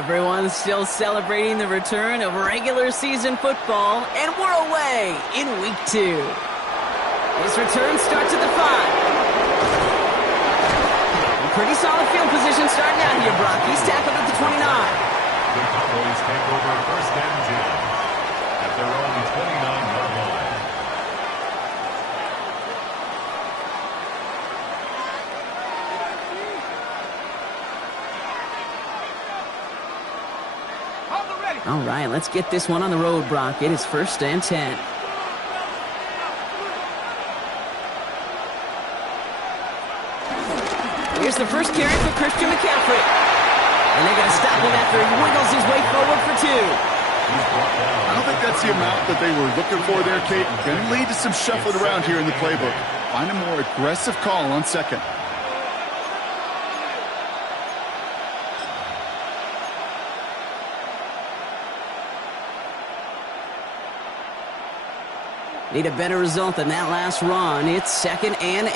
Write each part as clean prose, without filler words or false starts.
Everyone's still celebrating the return of regular season football, and we're away in week 2. This return starts at the 5. Pretty solid field position starting out here, Brock. He's tackled at the 29. The Cowboys take over first and 10 at their own 29-yard line. All right, let's get this one on the road, Brock. It is first and 10. Here's the first carry for Christian McCaffrey. And they're going to stop him after he wiggles his way forward for 2. I don't think that's the amount that they were looking for there, Kate. Going to lead to some shuffling around here in the playbook. Find a more aggressive call on second. Need a better result than that last run. It's second and 8.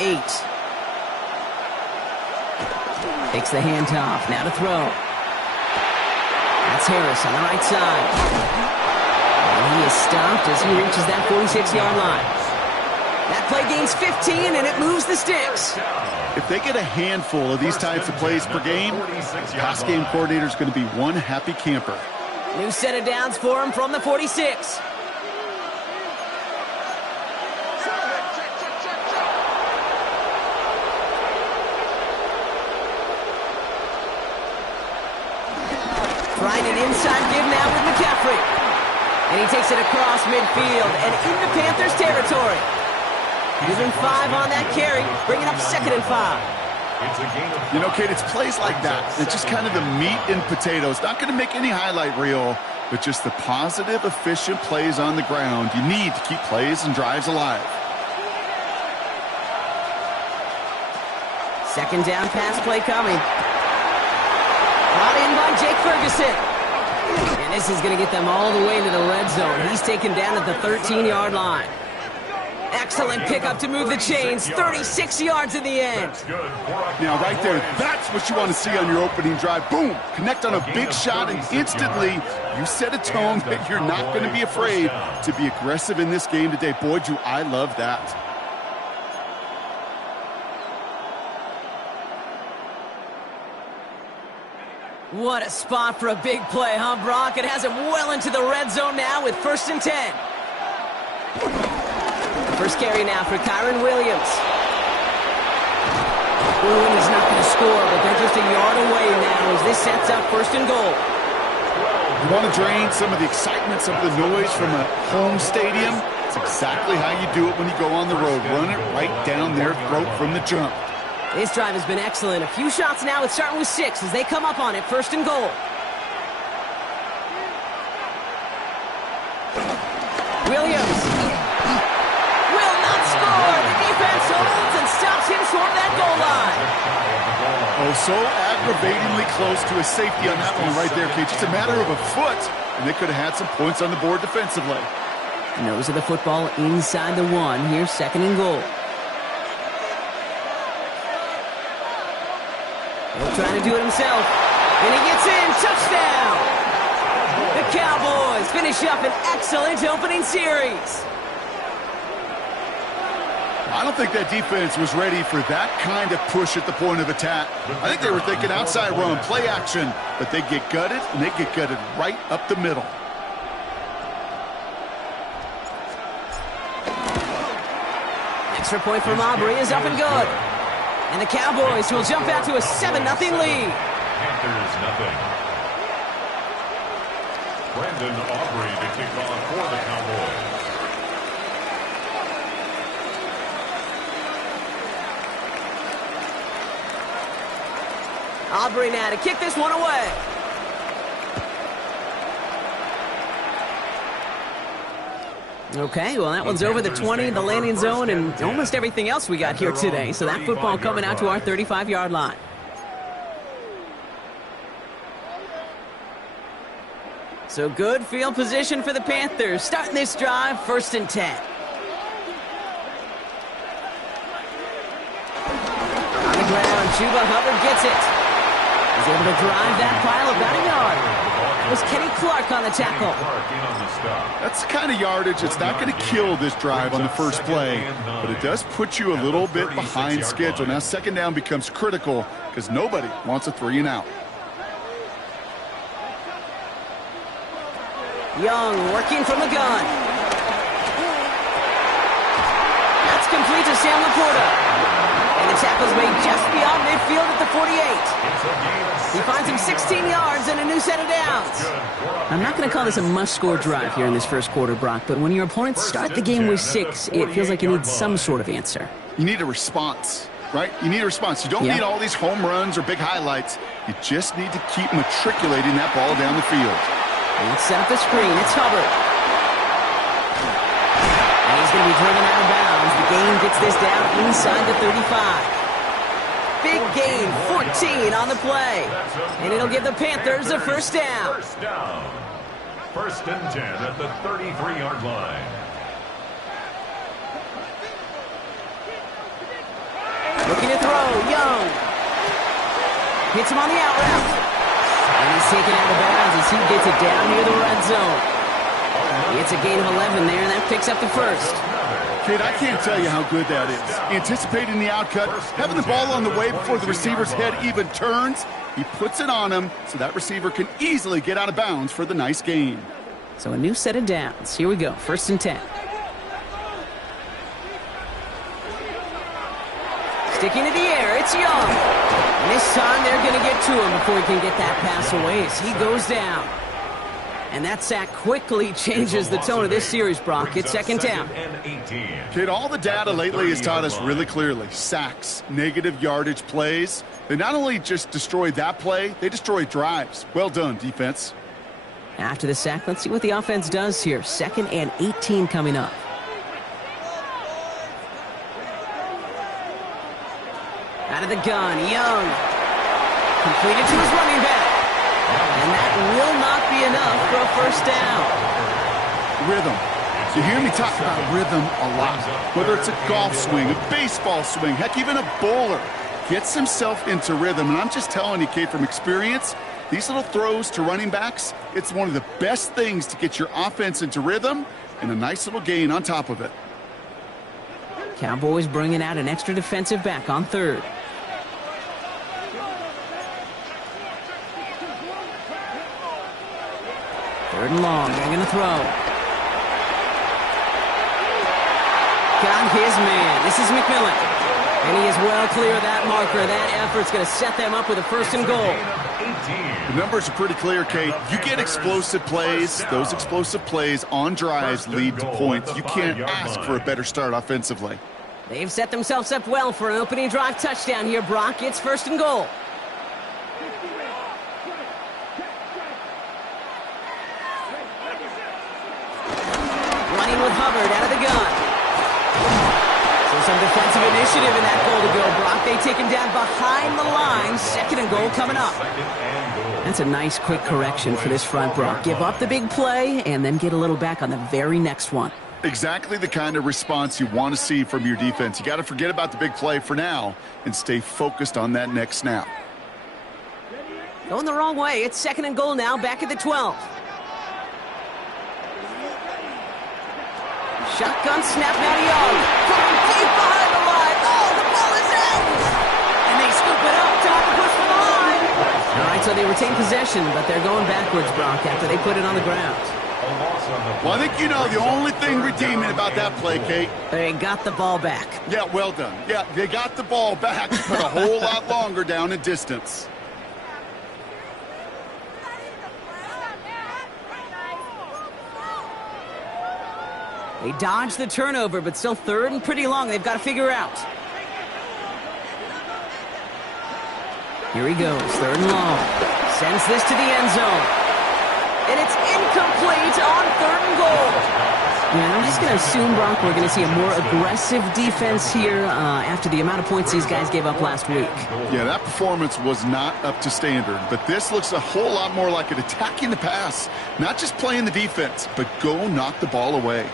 Takes the handoff. Now to throw. That's Harris on the right side. And he is stopped as he reaches that 46-yard line. That play gains 15, and it moves the sticks. If they get a handful of these types of plays per game, the pass game coordinator is going to be one happy camper. New set of downs for him from the 46. Trying an inside give now with McCaffrey. And he takes it across midfield and into Panthers territory. Using 5 on that carry, bringing up second and 5. You know, Kate, it's plays like that. It's just kind of the meat and potatoes. Not going to make any highlight reel, but just the positive, efficient plays on the ground. You need to keep plays and drives alive. Second down pass play coming. Brought in by Jake Ferguson. And this is going to get them all the way to the red zone. He's taken down at the 13-yard line. Excellent pickup to move the chains. 36 yards in the end. Now, right there, that's what you want to see on your opening drive. Boom! Connect on a big shot, and instantly you set a tone that you're not going to be afraid to be aggressive in this game today. Boy, do I love that. What a spot for a big play, huh, Brock? It has him well into the red zone now with first and 10. First carry now for Kyren Williams. Ooh, and he's not going to score, but they're just a yard away now as this sets up first and goal. You want to drain some of the excitement, some of the noise from a home stadium? It's exactly how you do it when you go on the road. Run it right down their throat from the jump. This drive has been excellent. A few shots now. It's starting with 6 as they come up on it. First and goal. Williams will not score. The defense holds and stops him short of that goal line. Oh, so aggravatingly close to a safety on that one right there, Kate. Just a matter of a foot, and they could have had some points on the board defensively. Nose of the football inside the 1. Here's second and goal. He'll try to do it himself. And he gets in. Touchdown! The Cowboys finish up an excellent opening series. I don't think that defense was ready for that kind of push at the point of attack. I think they were thinking outside run, play action, but they get gutted, and they get gutted right up the middle. Extra point from Aubrey is up and good. And the Cowboys will jump out to a 7-0 lead. Panthers nothing. Brandon Aubrey to kick off for the Cowboys. Aubrey now to kick this one away. Okay, well, that one's over the 20, the landing zone, and almost everything else we got here today. So that football coming out to our 35-yard line. So good field position for the Panthers. Starting this drive, first and 10. On the ground, Chuba Hubbard gets it. He's able to drive that pile about a yard. That was Kenny Clark on the tackle. That's the kind of yardage that's not going to kill this drive on the first play, but it does put you a little bit behind schedule. Now second down becomes critical because nobody wants a 3 and out. Young working from the gun. That's complete to Sam Laporta. And the tackle's made just beyond midfield at the 48. He finds him 16 yards and a new set of downs. I'm not going to call this a must-score drive here in this first quarter, Brock, but when your opponents start the game with 6, it feels like you need some sort of answer. You need a response, right? You need a response. You don't need all these home runs or big highlights. You just need to keep matriculating that ball down the field. Let's set up the screen. It's Hubbard. And he's going to be driven out of bounds. The gain gets this down inside the 35. Big gain, 14 on the play. And it'll give the Panthers a first down. First and 10 at the 33-yard line. Looking to throw, Young. Hits him on the out route. And he's taken out of bounds as he gets it down near the red zone. It's a gain of 11 there, and that picks up the first. Kid, I can't tell you how good that is. Anticipating the outcut, having the ball on the way before the receiver's head even turns, he puts it on him so that receiver can easily get out of bounds for the nice gain. So a new set of downs. Here we go, first and 10. Sticking to the air, it's Young. And this time they're going to get to him before he can get that pass away as he goes down. And that sack quickly changes the tone of this series, Brock. It's second down. Kid, all the data lately has taught us really clearly. Sacks, negative yardage plays. They not only just destroy that play, they destroy drives. Well done, defense. After the sack, let's see what the offense does here. Second and 18 coming up. Out of the gun, Young. Completed to his running back. And that will not be enough for a first down. Rhythm. You hear me talk about rhythm a lot. Whether it's a golf swing, a baseball swing, heck, even a bowler gets himself into rhythm. And I'm just telling you, Kate, from experience, these little throws to running backs, it's one of the best things to get your offense into rhythm and a nice little gain on top of it. Cowboys bringing out an extra defensive back on third. Third and long, they're going to throw. Got his man. This is McMillan. And he is well clear of that marker. That effort's going to set them up with a first and goal. The numbers are pretty clear, Kate. You get explosive plays. Those explosive plays on drives lead to points. You can't ask for a better start offensively. They've set themselves up well for an opening drive touchdown here, Brock. It's first and goal. Running with Hubbard out of the gun. So some defensive initiative in that goal to go, Brock. They take him down behind the line. Second and goal coming up. That's a nice quick correction for this front, Brock. Give up the big play and then get a little back on the very next one. Exactly the kind of response you want to see from your defense. You got to forget about the big play for now and stay focused on that next snap. Going the wrong way. It's second and goal now, back at the 12. Shotgun snap now to Young. From deep behind the line. Oh, the ball is out. And they scoop it up. Time to push for the line. All right, so they retain possession, but they're going backwards, Brock, after they put it on the ground. Well, I think you know the only thing redeeming about that play, Kate. They got the ball back. Yeah, well done. Yeah, they got the ball back, but a whole lot longer down in distance. They dodged the turnover, but still third and pretty long. They've got to figure out. Here he goes, third and long. Sends this to the end zone. And it's incomplete on third and goal. Yeah, I'm just going to assume, Brock, we're going to see a more aggressive defense here after the amount of points these guys gave up last week. Yeah, that performance was not up to standard, but this looks a whole lot more like it attacking the pass. Not just playing the defense, but go knock the ball away.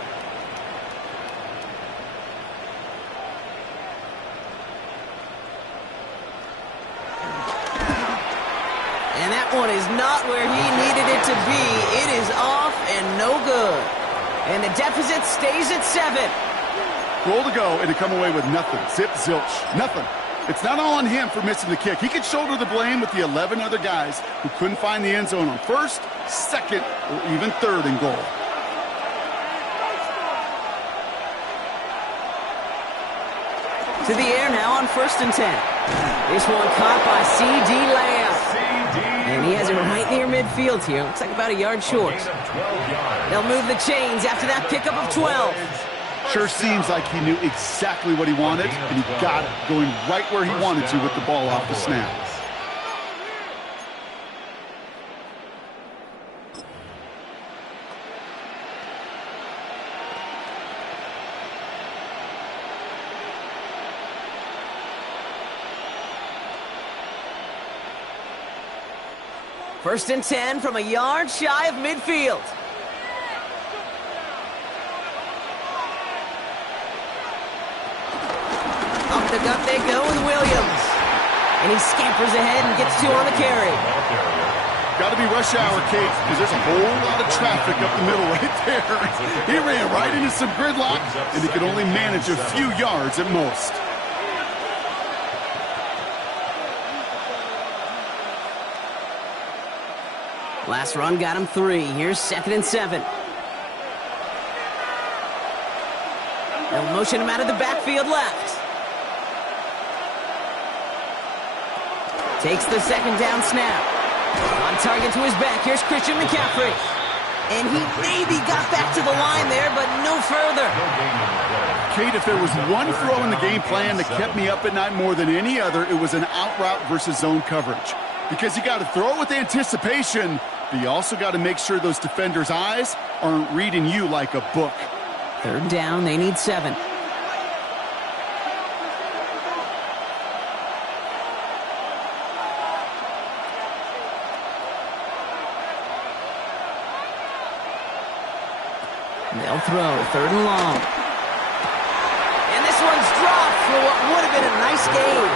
one is not where he needed it to be. It is off and no good. And the deficit stays at 7. Goal to go, and to come away with nothing. Zip, zilch, nothing. It's not all on him for missing the kick. He could shoulder the blame with the 11 other guys who couldn't find the end zone on first, second, or even third and goal. To the air now on 1st and 10. This one caught by C.D. Lamb. And he has it right near midfield here. Looks like about a yard short. They'll move the chains after that pickup of 12. Sure seems like he knew exactly what he wanted, and he got it, going right where he wanted to with the ball off the snap. First and 10 from a yard shy of midfield. Up the gut they go with Williams. And he scampers ahead and gets 2 on the carry. Got to be rush hour, Kate, because there's a whole lot of traffic up the middle right there. He ran right into some gridlock, and he could only manage a few yards at most. Last run got him 3. Here's 2nd and 7. They'll motion him out of the backfield left. Takes the 2nd down snap. On target to his back. Here's Christian McCaffrey. And he maybe got back to the line there, but no further. Kate, if there was one throw in the game plan that kept me up at night more than any other, it was an out route versus zone coverage. Because you got to throw it with anticipation, but you also got to make sure those defenders' eyes aren't reading you like a book. 3rd down, they need 7. They'll throw, 3rd and long. And this one's dropped for what would have been a nice game.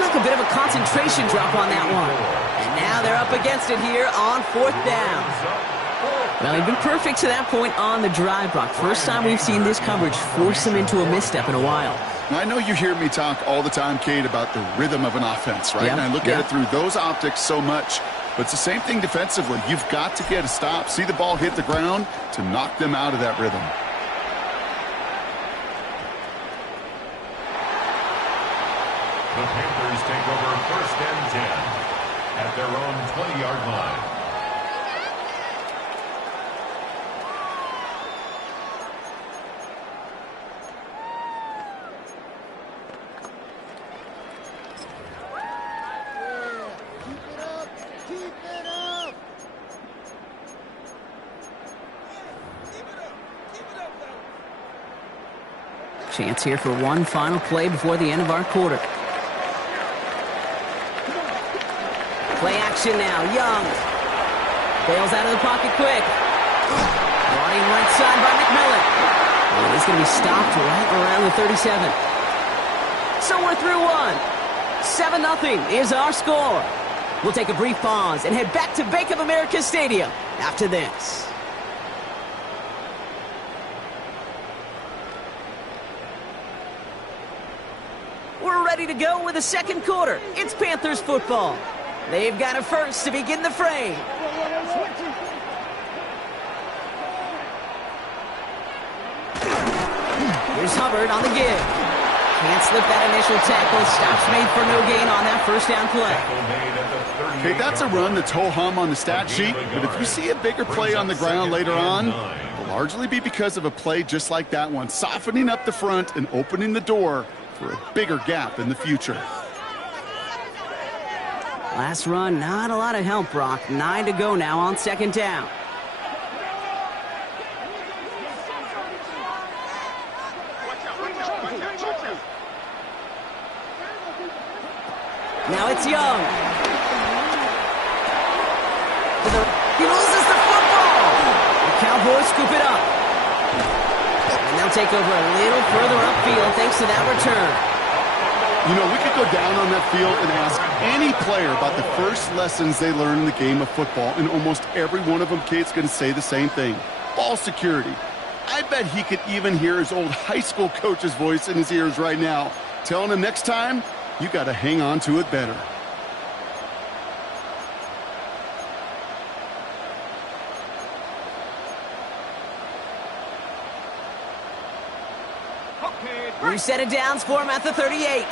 Looked like a bit of a concentration drop on that one. And now they're up against it here on 4th down. Well, they've been perfect to that point on the drive, Brock. First time we've seen this coverage force them into a misstep in a while. I know you hear me talk all the time, Kate, about the rhythm of an offense, right? Yeah, and I look at it through those optics so much. But it's the same thing defensively. You've got to get a stop, see the ball hit the ground to knock them out of that rhythm. The Panthers take over 1st and 10 at their own 20-yard line. Chance here for one final play before the end of our quarter. Play action now. Young bails out of the pocket quick. Running right side by McMillan. And he's going to be stopped right around the 37. So we're through one. 7-0 is our score. We'll take a brief pause and head back to Bank of America Stadium after this. We're ready to go with the second quarter. It's Panthers football. They've got it first to begin the fray. Here's Hubbard on the give. Can't slip that initial tackle. Stops made for no gain on that 1st down play. Okay, that's a run that's ho-hum on the stat sheet, but if you see a bigger play on the ground later on, it'll largely be because of a play just like that one, softening up the front and opening the door for a bigger gap in the future. Last run, not a lot of help, Brock. 9 to go now on 2nd down. Now it's Young. He loses the football. The Cowboys scoop it up. And they'll take over a little further upfield thanks to that return. You know, we could go down on that field and ask any player about the first lessons they learn in the game of football, and almost every one of them, kids, going to say the same thing. Ball security. I bet he could even hear his old high school coach's voice in his ears right now, telling him next time, you got to hang on to it better. Reset it downs for him at the 38.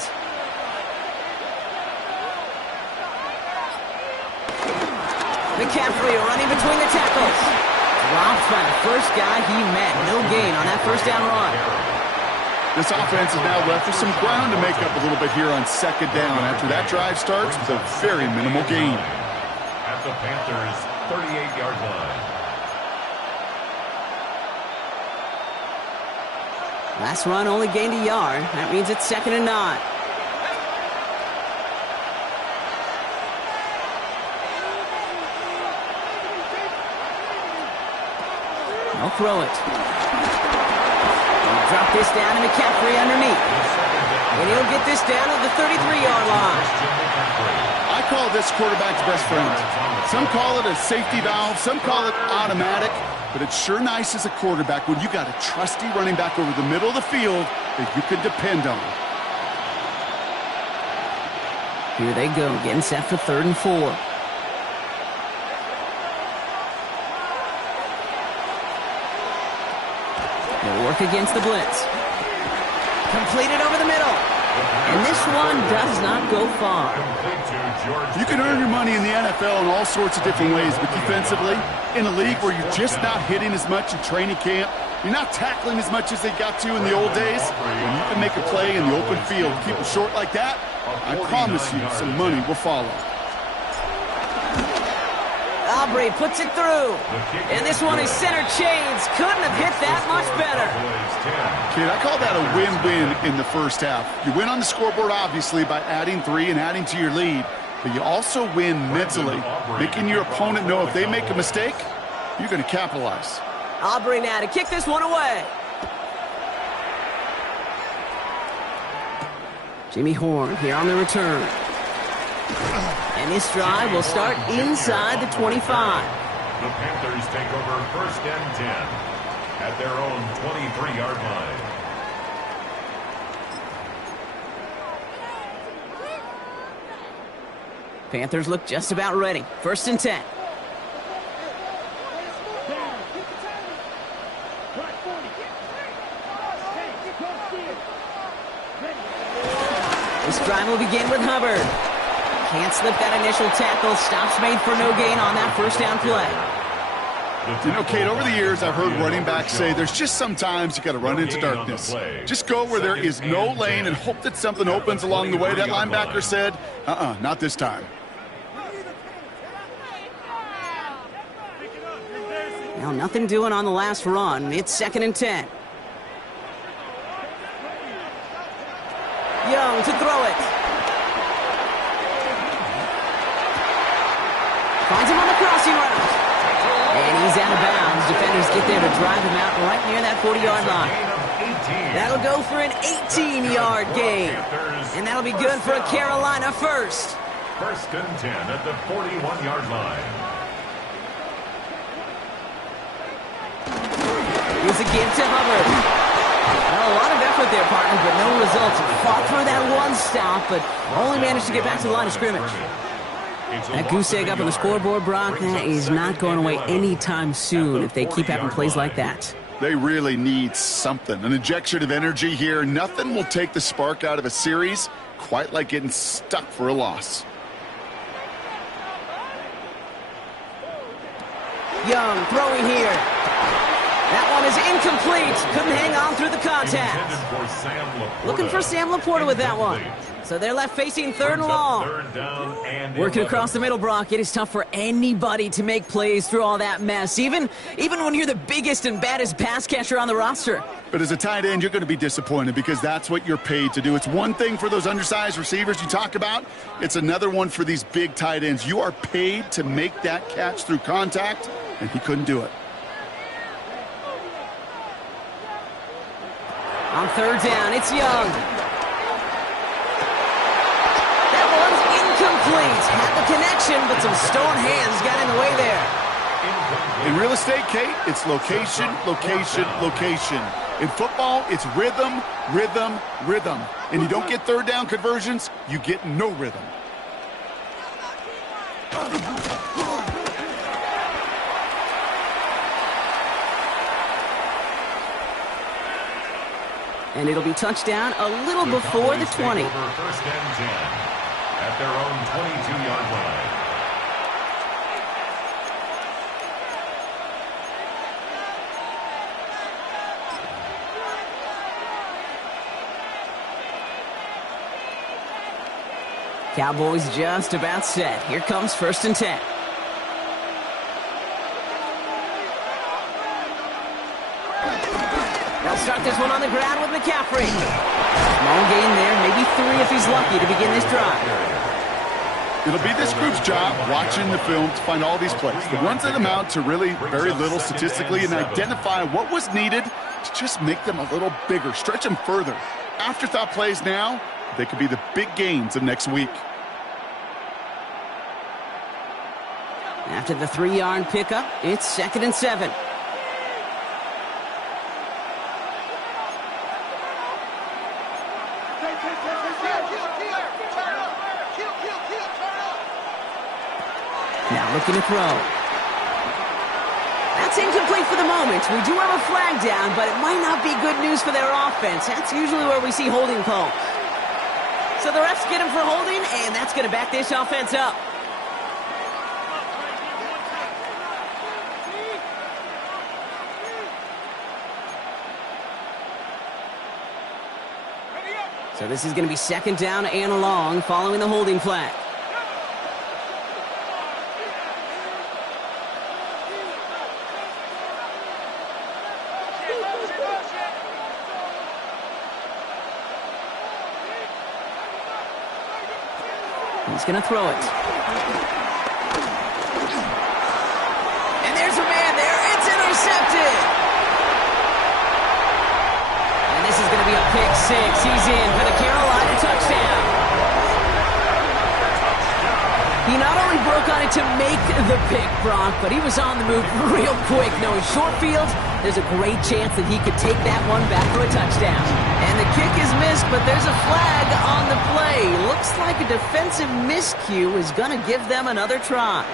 McCaffrey running between the tackles. Dropped by the first guy he met. No gain on that first down run. This offense is now left with some ground to make up a little bit here on second down after that drive starts with a very minimal gain. At the Panthers' 38-yard line. Last run only gained a yard. That means it's 2nd and 9. They'll throw it. They'll drop this down to McCaffrey underneath. And he'll get this down to the 33-yard line. I call this quarterback's best friend. Some call it a safety valve, some call it automatic. But it's sure nice as a quarterback when you got a trusty running back over the middle of the field that you can depend on. Here they go, getting set for 3rd and 4. They'll work against the blitz. Completed over the middle. And this one does not go far. You can earn your money in the NFL in all sorts of different ways, but defensively, in a league where you're just not hitting as much in training camp, you're not tackling as much as they got to in the old days, when you can make a play in the open field, keep it short like that, I promise you some money will follow. Aubrey puts it through. And this one is center chains. Couldn't have hit that much better. Kid, I call that a win-win in the first half. You win on the scoreboard, obviously, by adding 3 and adding to your lead. But you also win mentally, making your opponent know if they make a mistake, you're going to capitalize. Aubrey now to kick this one away. Jimmy Horn here on the return. And this drive will start inside the 25. The Panthers take over 1st and 10 at their own 23-yard line. Panthers look just about ready. 1st and 10. This drive will begin with Hubbard. Can't slip that initial tackle. Stops made for no gain on that first down play. You know, Kate, over the years, I've heard running backs say there's just sometimes you got to run into darkness. Just go where there is no lane and hope that something opens along the way. That linebacker said, not this time. Now, nothing doing on the last run. It's 2nd and 10. Young to throw it. Finds him on the crossing route. And he's out of bounds. Defenders get there to drive him out right near that 40-yard line. That'll go for an 18-yard gain. And that'll be good for a Carolina first. 1st and 10 at the 41-yard line. Here's a give to Hubbard. Well, a lot of effort there, partner, but no results. Fought through that one stop, but only managed to get back to the line of scrimmage. That goose egg up on the scoreboard, Brock, that is not going away anytime soon if they keep having plays like that. They really need something, an injection of energy here. Nothing will take the spark out of a series quite like getting stuck for a loss. Young throwing here. That one is incomplete. Couldn't hang on through the contact. Looking for Sam Laporta with that one. So they're left facing 3rd and long. Working across the middle, Brock. It is tough for anybody to make plays through all that mess, even when you're the biggest and baddest pass catcher on the roster. But as a tight end, you're going to be disappointed because that's what you're paid to do. It's one thing for those undersized receivers you talk about. It's another one for these big tight ends. You are paid to make that catch through contact, and he couldn't do it. On 3rd down, it's Young. That one's incomplete. Had the connection, but some stone hands got in the way there. In real estate, Kate, it's location, location, location. In football, it's rhythm, rhythm, rhythm. And you don't get third down conversions, you get no rhythm. And it'll be touchdown a little before the 20. First and 10 at their own 22-yard line. Cowboys just about set. Here comes first and 10. They'll start this one on the ground with McCaffrey. Small gain there, maybe 3 if he's lucky to begin this drive. It'll be this group's job watching the film to find all these plays. The ones that amount to really very little statistically and identify what was needed to just make them a little bigger, stretch them further. Afterthought plays now, they could be the big gains of next week. After the 3-yard pickup, it's 2nd and 7. Now looking to throw. That's incomplete for the moment. We do have a flag down, but it might not be good news for their offense. That's usually where we see holding calls. So the refs get him for holding, and that's going to back this offense up. So this is going to be 2nd down and long following the holding flag. He's going to throw it. And there's a man there. It's intercepted. And this is going to be a pick 6. He's in for the Carolina touchdown. He not only broke on it to make the pick, Brock, but he was on the move real quick. Knowing short field, there's a great chance that he could take that one back for a touchdown. And the kick is missed, but there's a flag on the play. Looks like a defensive miscue is going to give them another try.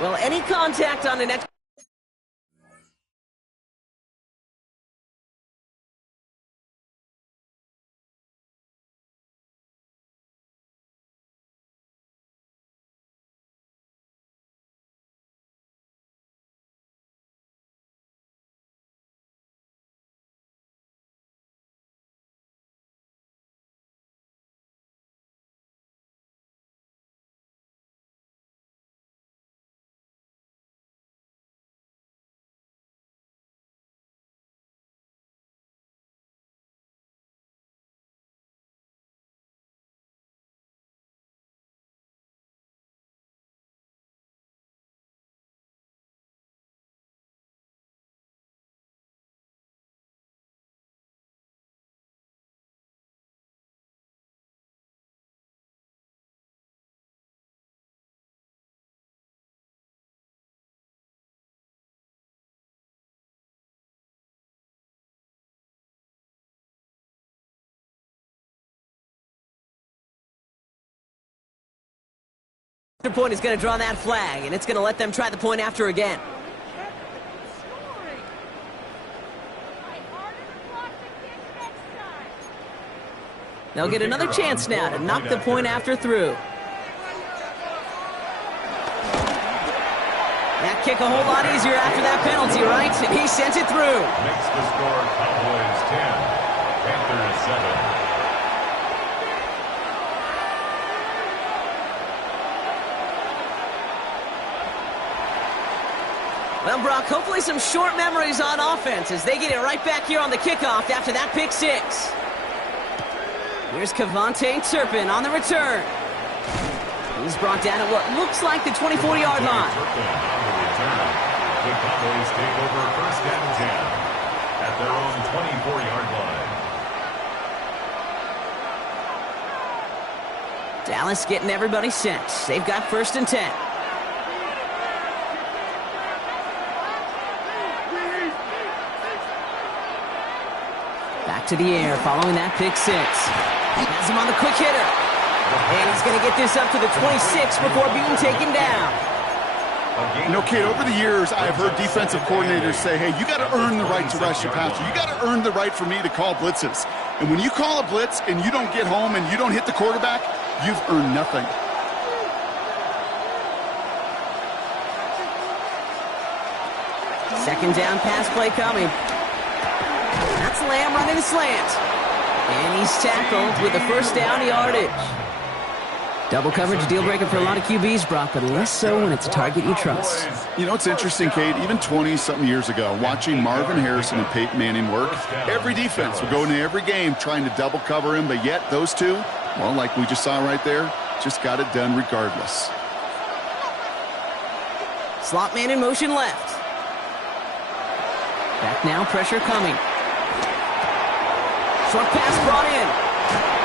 Well, any contact on the next... point is going to draw that flag, and it's going to let them try the point after again. They'll get another chance now to knock the point after through. That kick a whole lot easier after that penalty, right? And he sent it through. Makes the score Cowboys 10, Panthers 7. Well, Brock, hopefully some short memories on offense as they get it right back here on the kickoff after that pick 6. Here's Kevontae Turpin on the return. He's brought down at what looks like the 24-yard line. Turpin on the return. The Cowboys take over first and 10 at their own 24-yard line. Dallas getting everybody set. They've got 1st and 10. Back to the air following that pick 6. Has him on the quick hitter. And he's going to get this up to the 26 before being taken down. You know, Kate, over the years, I've heard defensive coordinators say, hey, you got to earn the right to rush your passer. You got to earn the right for me to call blitzes. And when you call a blitz and you don't get home and you don't hit the quarterback, you've earned nothing. Second down pass play coming. That's Lamb running a slant. And he's tackled with the 1st down yardage. Double coverage deal breaker for a lot of QBs, Brock, but less so when it's a target you trust. You know, it's interesting, Kate, even 20-something years ago, watching Marvin Harrison and Peyton Manning work, every defense would go into every game trying to double cover him, but yet those two, well, like we just saw right there, just got it done regardless. Slot man in motion left. Back now, pressure coming. Short pass brought in.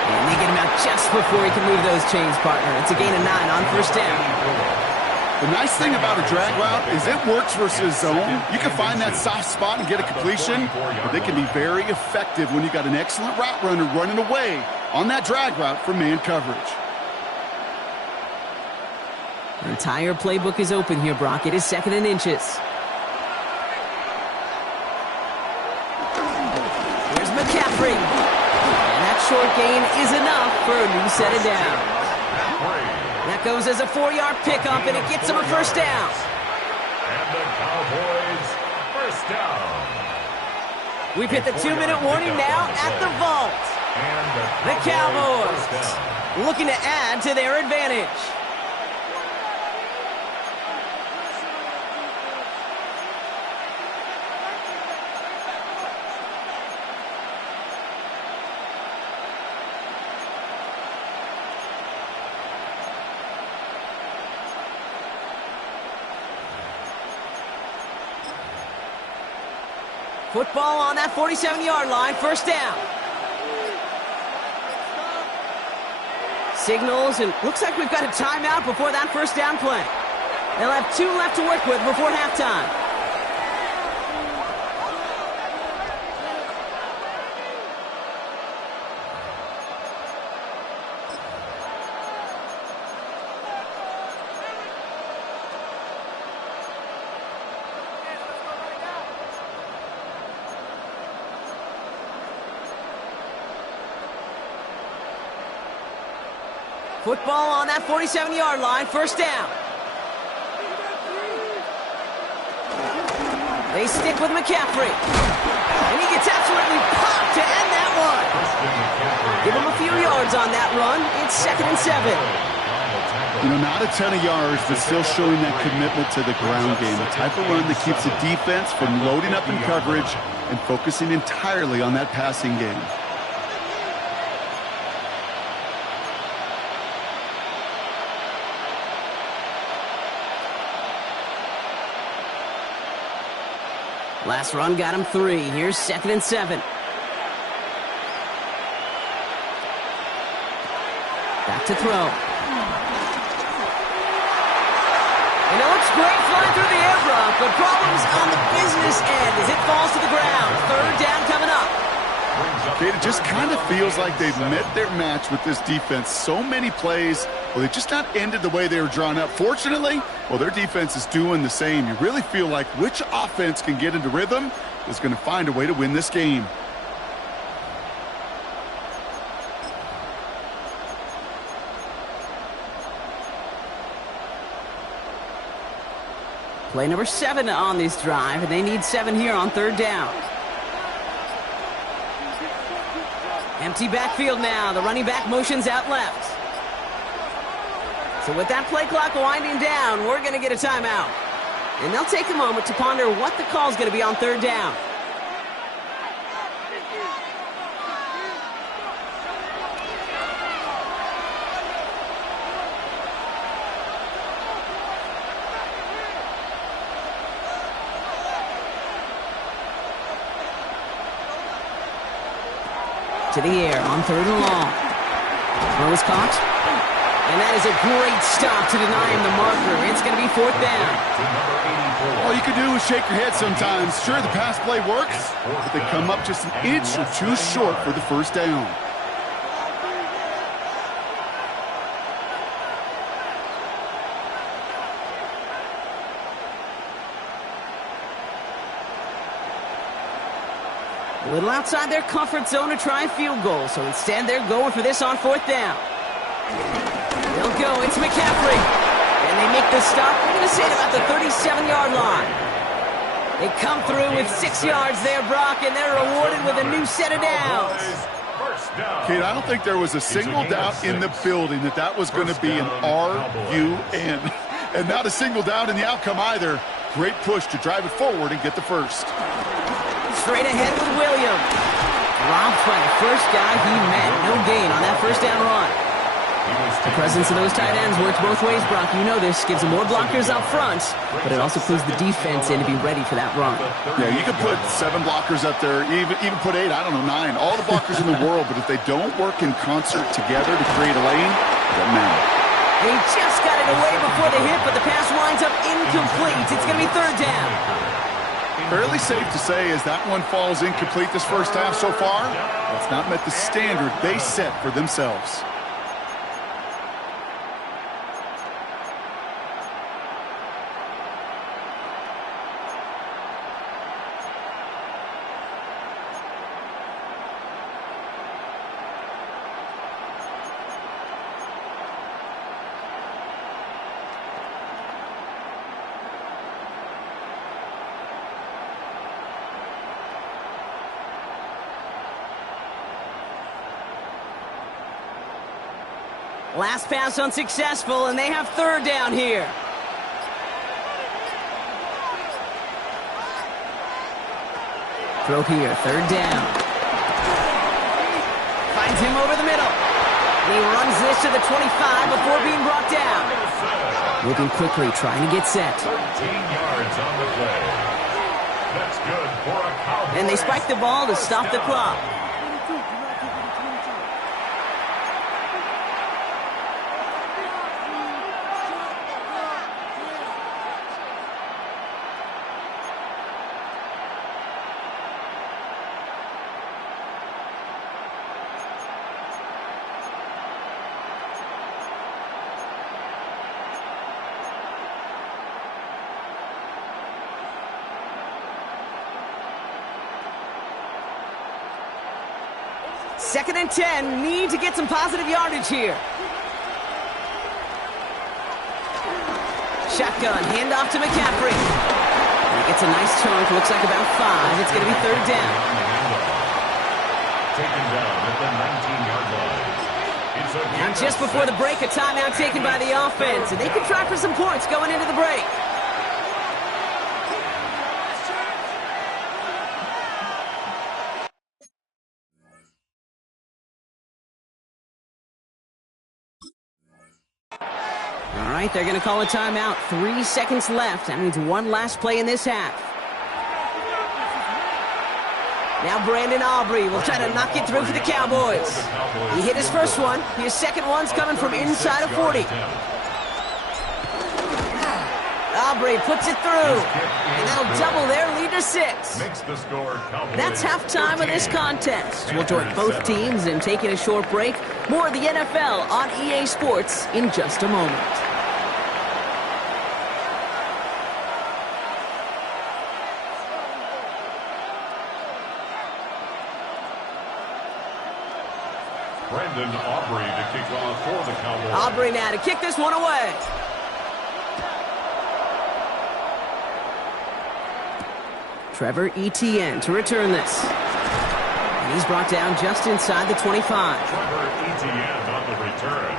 And they get him out just before he can move those chains, partner. It's a gain of 9 on 1st down. The nice thing about a drag route is it works versus zone. You can find that soft spot and get a completion, but they can be very effective when you got an excellent route runner running away on that drag route for man coverage. The entire playbook is open here, Brock. It is 2nd and inches. Here's McCaffrey. Short gain is enough for a new set of down. That goes as a 4-yard pickup, and it gets him a 1st down. And the Cowboys, 1st down. We've hit the 2-minute warning now at the vault. The Cowboys looking to add to their advantage. Football on that 47-yard line, 1st down. Signals, and looks like we've got a timeout before that 1st down play. They'll have 2 left to work with before halftime. Football on that 47-yard line, 1st down. They stick with McCaffrey. And he gets absolutely popped to end that one. Give him a few yards on that run. It's 2nd and 7. You know, not a ton of yards, but still showing that commitment to the ground game. The type of run that keeps the defense from loading up in coverage and focusing entirely on that passing game. Last run got him 3. Here's 2nd and 7. Back to throw. And it looks great flying through the air, Brock, but problems on the business end as it falls to the ground. 3rd down coming up. Kate, it just kind of feels like they've met their match with this defense. So many plays, well, they just not ended the way they were drawn up. Fortunately, well, their defense is doing the same. You really feel like which offense can get into rhythm is going to find a way to win this game. Play number 7 on this drive, and they need 7 here on 3rd down. Empty backfield now. The running back motions out left. So with that play clock winding down, we're going to get a timeout. And they'll take a moment to ponder what the call's going to be on 3rd down. To the air on 3rd and long. Throw is caught. And that is a great stop to deny him the marker. It's going to be 4th down. All you can do is shake your head sometimes. Sure, the pass play works, but they come up just an inch or two short for the first down. A little outside their comfort zone to try a field goal, so instead they're going for this on 4th down. They'll go. It's McCaffrey. And they make the stop. We're going to say at about the 37-yard line. They come through with 6 yards there, Brock, and they're rewarded with a new set of downs. Kate, I don't think there was a single doubt in the building that that was going to be an RUN. And not a single doubt in the outcome either. Great push to drive it forward and get the first. Straight ahead with Williams. Robbed by the first guy he met. No gain on that first down run. The presence of those tight ends works both ways, Brock. You know this. Gives them more blockers up front, but it also puts the defense in to be ready for that run. Yeah, you could put 7 blockers up there, even put 8, I don't know, 9. All the blockers in the world, but if they don't work in concert together to create a lane, it doesn't matter. He just got it away before the hit, but the pass winds up incomplete. It's going to be 3rd down. Fairly safe to say as that one falls incomplete this first half so far, it's not met the standard they set for themselves. Last pass unsuccessful, and they have 3rd down here. Throw here, 3rd down. Finds him over the middle. He runs this to the 25 before being brought down. Moving quickly, trying to get set. 13 yards on the play. That's good for a Cowboys. And they spike the ball to stop the clock. Second and 10, need to get some positive yardage here. Shotgun, handoff to McCaffrey. He gets a nice chunk, looks like about 5. It's going to be 3rd down. Taken down at the 19-yard line. Now just before the break, a timeout taken by the offense, and they can try for some points going into the break. All right, they're going to call a timeout. 3 seconds left. That means one last play in this half. Now Brandon Aubrey will try to knock it through for the Cowboys. He hit his first one. His second one's coming from inside of 40. Aubrey puts it through, and that'll double their lead to 6. That's halftime of this contest. We'll join both teams in taking a short break. More of the NFL on EA Sports in just a moment. Brandon Aubrey to kick off for the Cowboys. Aubrey now to kick this one away. Trevor Etienne to return this. And he's brought down just inside the 25. Trevor Etienne on the return.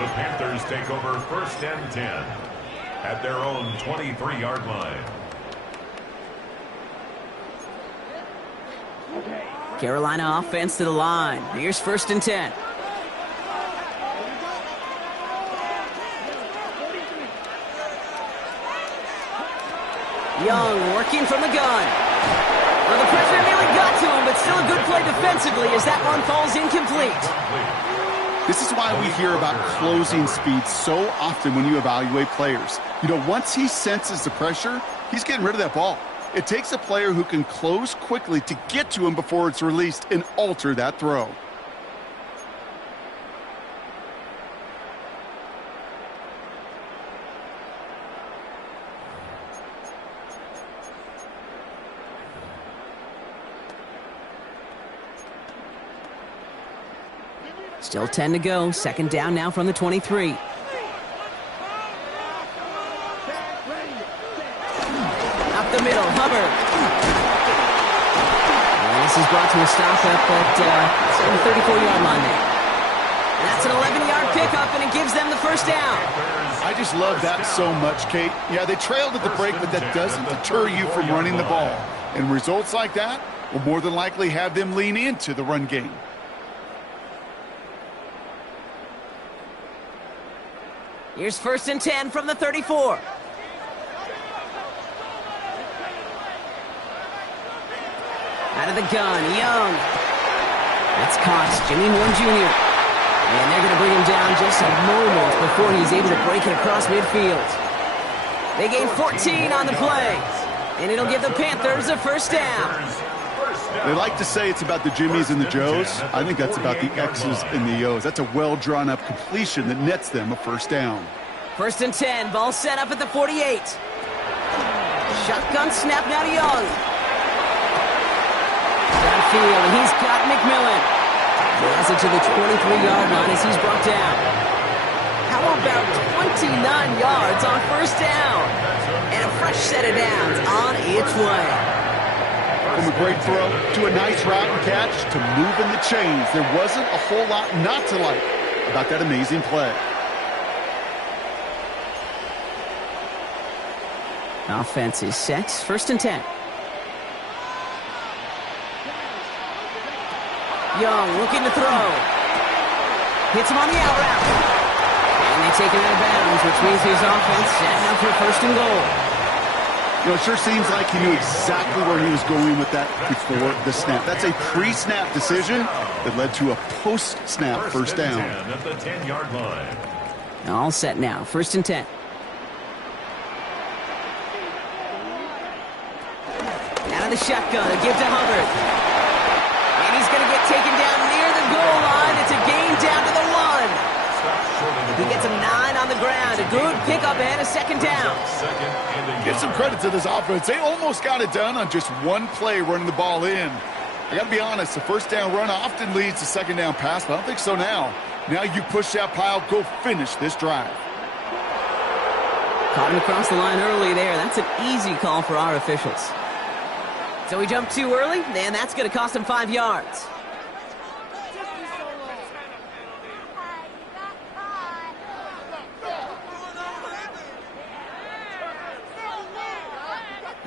The Panthers take over 1st and 10 at their own 23-yard line. Carolina offense to the line. Here's 1st and 10. Young working from the gun. Well, the pressure nearly got to him, but still a good play defensively as that one falls incomplete. This is why we hear about closing speed so often when you evaluate players. You know, once he senses the pressure, he's getting rid of that ball. It takes a player who can close quickly to get to him before it's released and alter that throw. Still 10 to go. Second down now from the 23. Up the middle, Hubbard. And this is brought to a stop up at the 34-yard line there. And that's an 11-yard pickup, and it gives them the first down. I just love that so much, Kate. Yeah, they trailed at the break, but that doesn't deter you from running the ball. And results like that will more than likely have them lean into the run game. Here's 1st and 10 from the 34. Out of the gun, Young. That's caught, Jimmy Horn Jr. And they're going to bring him down just a moment before he's able to break it across midfield. They gain 14 on the play, and it'll give the Panthers a first down. They like to say it's about the Jimmies and the Joes. I think that's about the X's and the O's. That's a well-drawn-up completion that nets them a first down. 1st and 10, ball set up at the 48. Shotgun snap now to Young. Downfield, and he's got McMillan. He has it to the 23-yard line as he's brought down. How about 29 yards on first down? And a fresh set of downs on its way. From a great throw to a nice route and catch to moving the chains, there wasn't a whole lot not to like about that amazing play. Offense is set. 1st and 10. Young looking to throw. Hits him on the out route. And they take him out of bounds, which means his offense set now for 1st and goal. You know, it sure seems like he knew exactly where he was going with that before the snap. That's a pre-snap decision that led to a post-snap first down. At the 10-yard line. All set now. 1st and 10. Out of the shotgun, a give to Hubbard. And he's going to get taken down near the goal line. It's a gain down to the 1. He gets him 9 on the ground. A good pickup and a second down. Give some credit to this offense. They almost got it done on just one play running the ball in. I got to be honest, the first down run often leads to second down pass, but I don't think so now. Now you push that pile, go finish this drive. Caught him across the line early there. That's an easy call for our officials. So he jumped too early, and that's going to cost him 5 yards.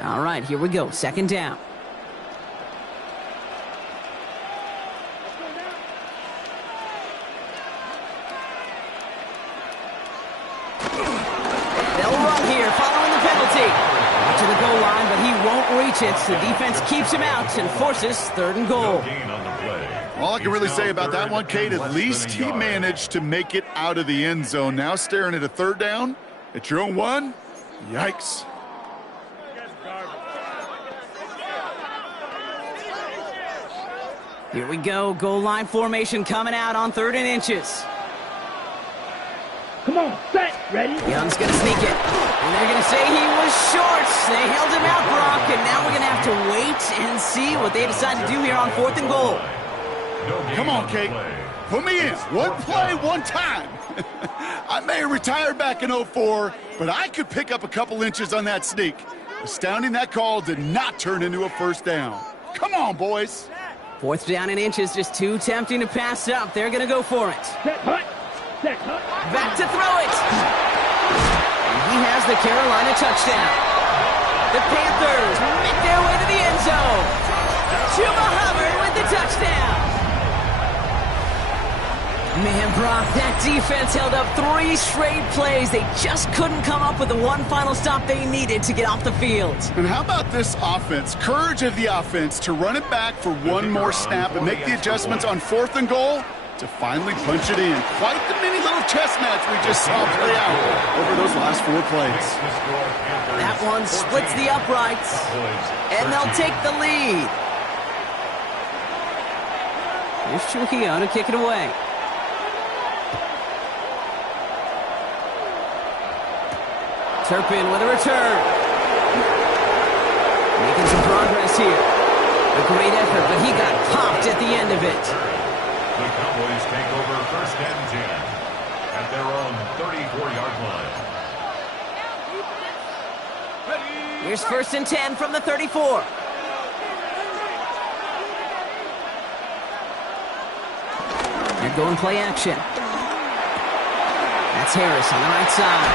All right, here we go. Second down. They'll run here following the penalty. To the goal line, but he won't reach it. The defense keeps him out and forces 3rd and goal. All I can really say about that one, Kate, at least he managed to make it out of the end zone. Now staring at a 3rd down at your own 1. Yikes. Here we go. Goal line formation coming out on 3rd and inches. Come on, set, ready? Young's going to sneak it. And they're going to say he was short. They held him out, Brock, and now we're going to have to wait and see what they decide to do here on 4th and goal. Come on, Kate. Put me in. One play, one time. I may have retired back in 04, but I could pick up a couple inches on that sneak. Astounding that call did not turn into a first down. Come on, boys. 4th down and inches, just too tempting to pass up. They're going to go for it. Set, hut. Set, hut. Back to throw it. And he has the Carolina touchdown. The Panthers make their way to the end zone. Chuba Hubbard with the touchdown. Man, Brock, that defense held up 3 straight plays. They just couldn't come up with the one final stop they needed to get off the field. And how about this offense? Courage of the offense to run it back for one more snap and make the adjustments on 4th and goal. to finally punch it in. Quite the mini little chess match we just saw play out over those last 4 plays. That one splits the uprights, and they'll take the lead. Here's Trujillo to kick it away. Turpin with a return. Making some progress here. A great effort, but he got popped at the end of it. The Cowboys take over 1st and 10 at their own 34-yard line. Here's 1st and 10 from the 34. They're going play action. That's Harris on the right side.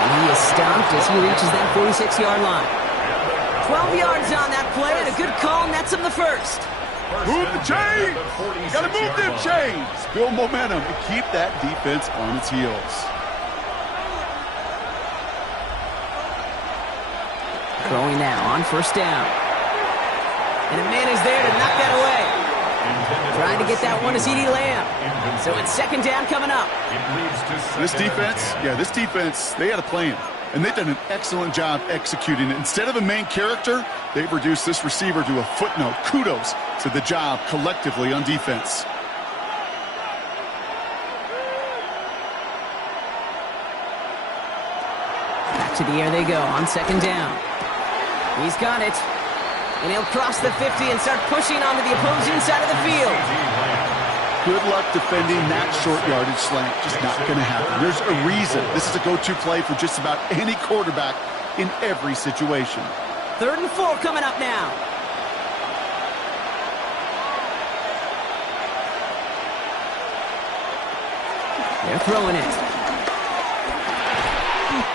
And he is stopped as he reaches that 46-yard line. 12 yards on that play, and a good call nets him the first. Move the chains! Gotta move them chains! Build momentum and keep that defense on its heels. Throwing now on 1st down. And a man is there to knock that away. Trying to get that one to CeeDee Lamb. So it's 2nd down coming up. This defense, they had a plan. And they've done an excellent job executing it. Instead of a main character, they've reduced this receiver to a footnote. Kudos to the job collectively on defense. Back to the air they go on 2nd down. He's got it. And he'll cross the 50 and start pushing onto the opposing side of the field. Good luck defending that short yardage slant. Just not going to happen. There's a reason. This is a go-to play for just about any quarterback in every situation. 3rd and 4 coming up now. They're throwing it.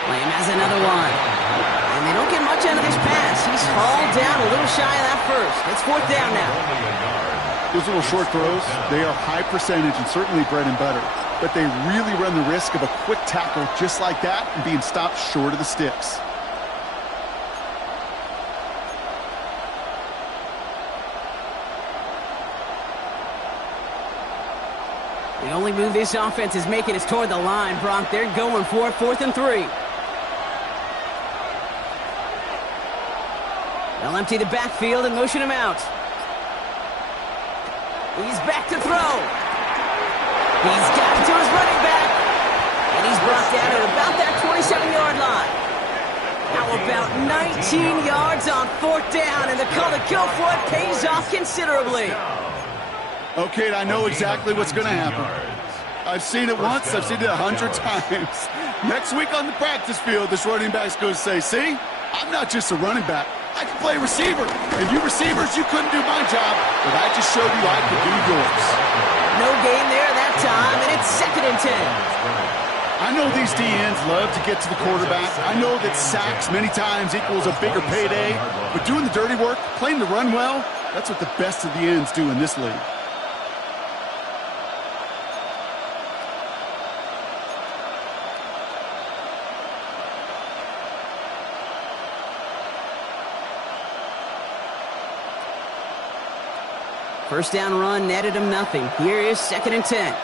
Lamb has another one. And they don't get much out of this pass. He's hauled down a little shy of that first. It's 4th down now. Those little short throws, they are high percentage and certainly bread and butter. But they really run the risk of a quick tackle just like that and being stopped short of the sticks. The only move this offense is making is toward the line, Bronk. They're going for it, 4th and 3. They'll empty the backfield and motion him out. He's back to throw. He's got it to his running back. And he's brought down at about that 27-yard line. How about 19 yards on 4th down, and the call to kill for it pays off considerably. Okay, I know exactly what's going to happen. I've seen it once, I've seen it 100 times. Next week on the practice field, this running back's going to say, see, I'm not just a running back. I can play receiver. And you receivers, you couldn't do my job, but I just showed you I could do yours. No gain there that time, and it's 2nd and 10. I know these DNs love to get to the quarterback. I know that sacks many times equals a bigger payday, but doing the dirty work, playing the run well, that's what the best of the ends do in this league. First down run netted him nothing. Here is 2nd and 10.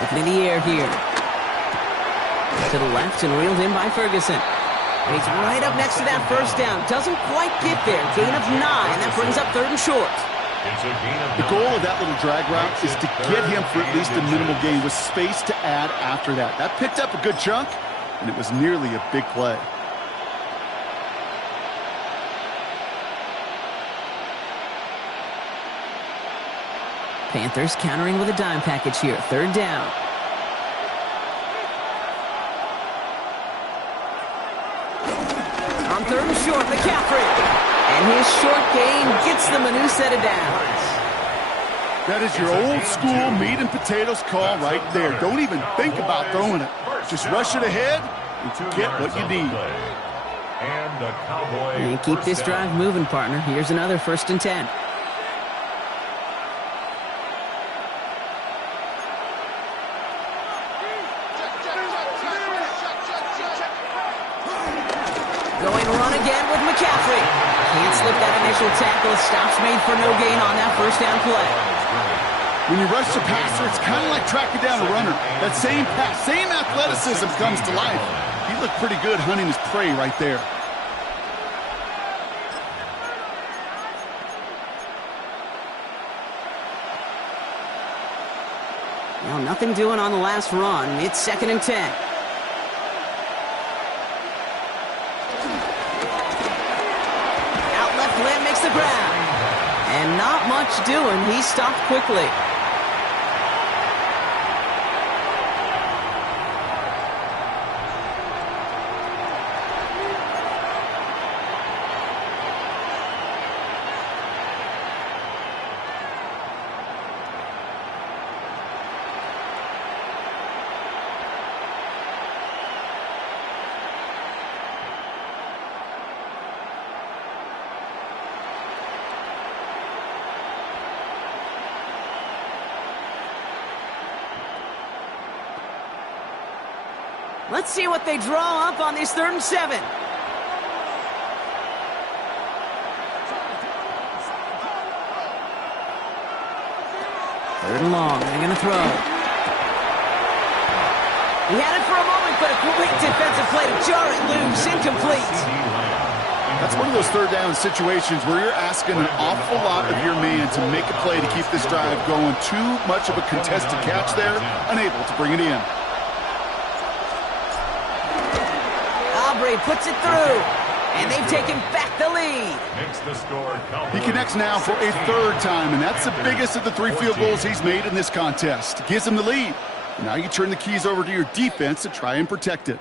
Looking in the air here. To the left and reeled in by Ferguson. And he's right up next to that 1st down. Doesn't quite get there. Gain of 9. That brings up 3rd and short. The goal of that little drag route is to get him for at least a minimal gain with space to add after that. That picked up a good chunk, and it was nearly a big play. Panthers countering with a dime package here. 3rd down. On 3rd and short, McCaffrey. And his short gain gets them a new set of downs. That is your old school meat and potatoes call right there. Don't even think about throwing it. Just rush it ahead and get what you need. And keep this drive moving, partner. Here's another 1st and 10. Going run again with McCaffrey. Can't slip that initial tackle. Stops made for no gain on that first down play. When you rush the passer, it's kind of like tracking down a runner. That same pass, same athleticism comes to life. He looked pretty good hunting his prey right there. Well, nothing doing on the last run. It's 2nd and 10. Out left, Lamb makes the grab. And not much doing. He stopped quickly. Let's see what they draw up on this 3rd and 7. Third and long. They're going to throw. He had it for a moment, but a quick defensive play to jar it loose. Incomplete. That's one of those third down situations where you're asking an awful lot of your man to make a play to keep this drive going. Too much of a contested catch there, unable to bring it in. Aubrey puts it through, and they've taken back the lead. He connects now for a 3rd time, and that's the biggest of the 3 field goals he's made in this contest. Gives him the lead. Now you turn the keys over to your defense to try and protect it.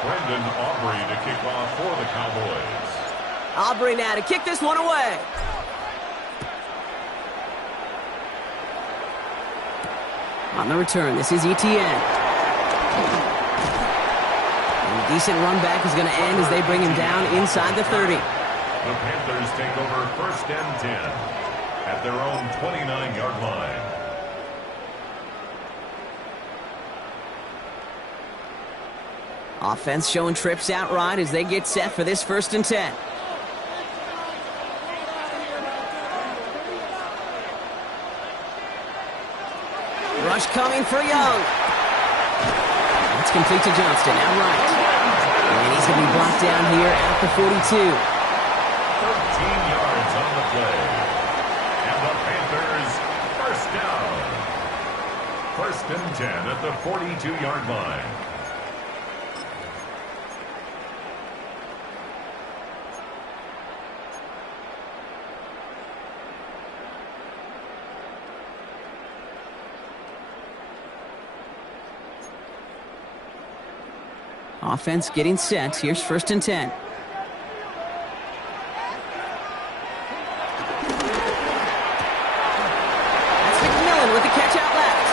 Brendan Aubrey to kick off for the Cowboys. Aubrey now to kick this one away. On the return, this is Etienne. Decent run back is going to end as they bring him down inside the 30. The Panthers take over 1st and 10 at their own 29-yard line. Offense showing trips out right as they get set for this 1st and 10. Rush coming for Young. It's complete to Johnston, out right. And he's going to be brought down here at the 42. 13 yards on the play. And the Panthers, 1st down. 1st and 10 at the 42-yard line. Offense getting set. Here's 1st and 10. That's McMillan with the catch out left.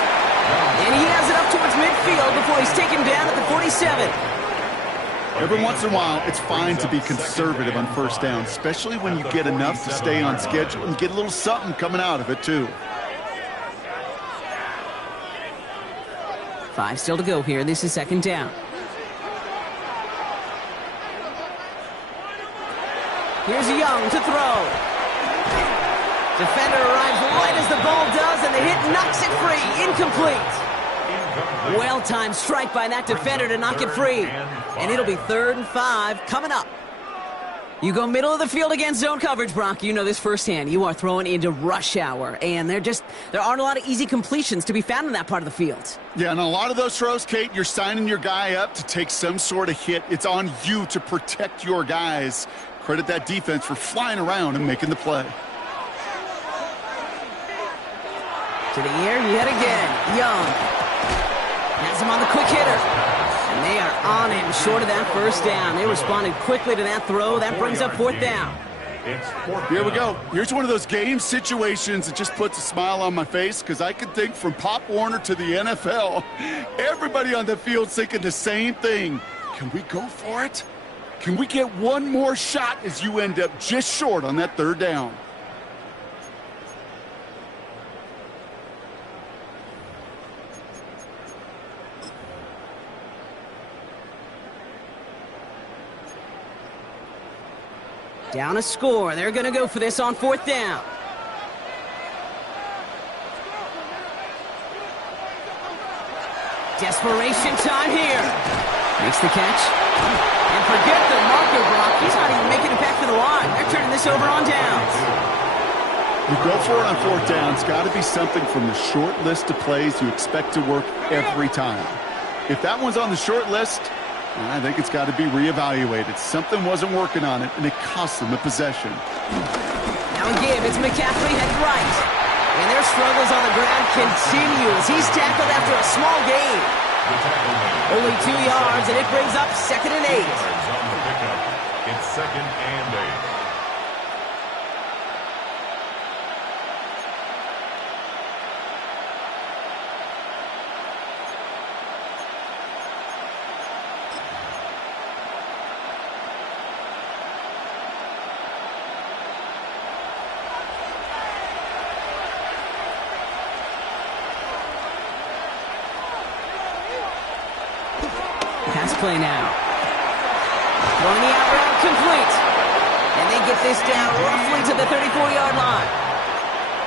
And he has it up towards midfield before he's taken down at the 47. Every once in a while, it's fine to be conservative on 1st down, especially when you get enough to stay on schedule and get a little something coming out of it, too. 5 still to go here. This is 2nd down. Here's Young to throw. Defender arrives right as the ball does, and the hit knocks it free. Incomplete. Well-timed strike by that defender to knock it free. And it'll be 3rd and 5 coming up. You go middle of the field against zone coverage, Brock. You know this firsthand. You are throwing into rush hour, and there aren't a lot of easy completions to be found in that part of the field. Yeah, and a lot of those throws, Kate, you're signing your guy up to take some sort of hit. It's on you to protect your guys. Credit that defense for flying around and making the play. To the air yet again. Young has him on the quick hitter. And they are on him short of that 1st down. They responded quickly to that throw. That brings up 4th down. Here we go. Here's one of those game situations that just puts a smile on my face because I can think from Pop Warner to the NFL. Everybody on the field thinking the same thing. Can we go for it? Can we get one more shot as you end up just short on that 3rd down? Down a score. They're going to go for this on 4th down. Desperation time here. Makes the catch. And forget the marker, Brock. He's not even making it back to the line. They're turning this over on downs. You go for it on 4th down. It's got to be something from the short list of plays you expect to work every time. If that one's on the short list, I think it's got to be reevaluated. Something wasn't working on it, and it cost them the possession. Now a give. It's McCaffrey heading right. And their struggles on the ground continue as he's tackled after a small gain. Only 2 yards, and it brings up 2nd and 8. On the pickup, it's 2nd and 8. Pass play now. Throwing the out route complete. And they get this down roughly to the 34-yard line.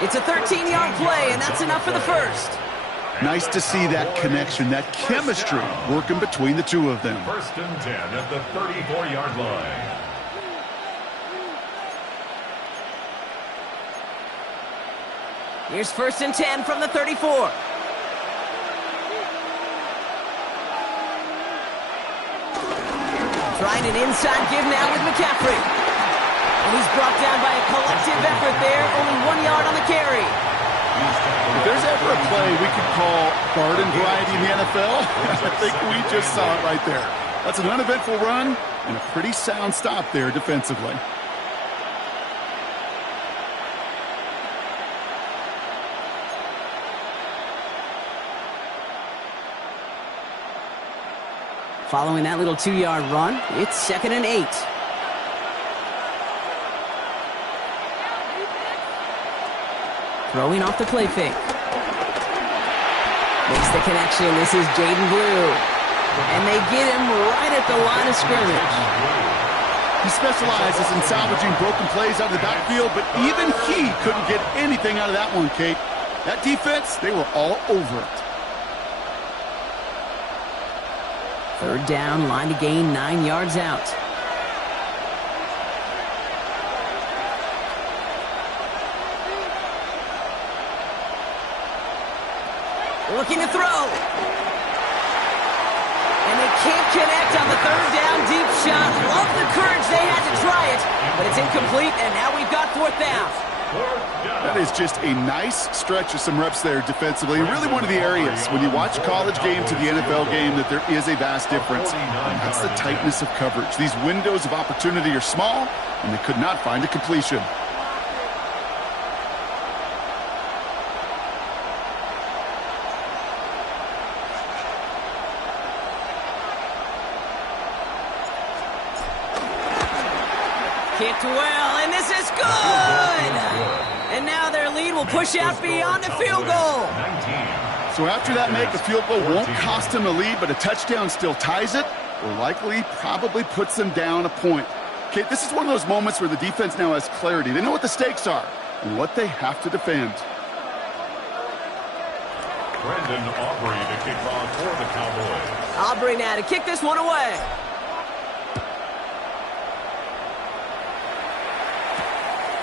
It's a 13-yard play, and that's enough for the first. Nice to see that connection, that chemistry working between the two of them. 1st and 10 at the 34-yard line. Here's 1st and 10 from the 34. Trying an inside give now with McCaffrey. And he's brought down by a collective effort there. Only 1 yard on the carry. If there's ever a play we could call garden variety in the NFL, I think we just saw it right there. That's an uneventful run and a pretty sound stop there defensively. Following that little 2-yard run, it's 2nd and 8. Throwing off the play fake. Makes the connection. This is Jaden Blue. And they get him right at the line of scrimmage. He specializes in salvaging broken plays out of the backfield, but even he couldn't get anything out of that one, Kate. That defense, they were all over it. 3rd down, line to gain 9 yards out. Looking to throw. And they can't connect on the 3rd down deep shot. Love the courage they had to try it, but it's incomplete, and now we've got 4th down. That is just a nice stretch of some reps there defensively. Really one of the areas when you watch a college game to the NFL game that there is a vast difference. And that's the tightness of coverage. These windows of opportunity are small, and they could not find a completion. Kicked well, and this is good! And now their lead will push out beyond the field goal. So after that make, a field goal won't cost them the lead, but a touchdown still ties it, or likely probably puts them down a point. Okay, this is one of those moments where the defense now has clarity. They know what the stakes are and what they have to defend. Brendan Aubrey to kick off for the Cowboys. Aubrey now to kick this one away.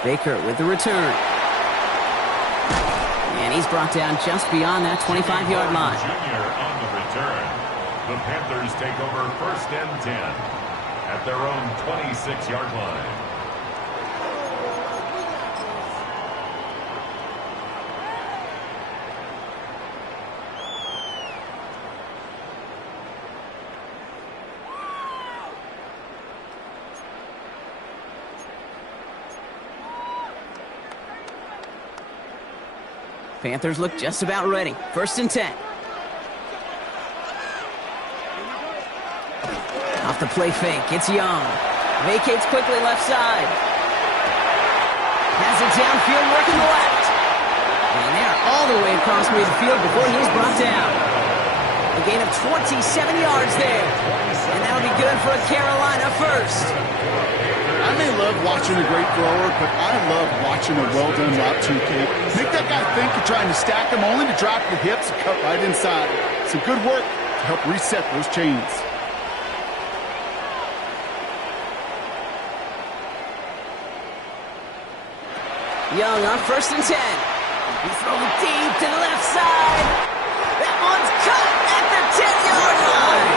Baker with the return. And he's brought down just beyond that 25-yard line. Junior on the return. The Panthers take over 1st and 10 at their own 26-yard line. Panthers look just about ready. 1st and 10. Off the play fake, it's Young. Vacates quickly left side. Has it downfield, working the left. And they're all the way across midfield before he's brought down. A gain of 27 yards there. And that'll be good for a Carolina first. I may love watching a great thrower, but I love watching a well-done route too, Kate. Make that guy think you're trying to stack him, only to drop the hips and cut right inside. Some good work to help reset those chains. Young on 1st and 10. He throws deep to the left side. That one's cut at the 10-yard line.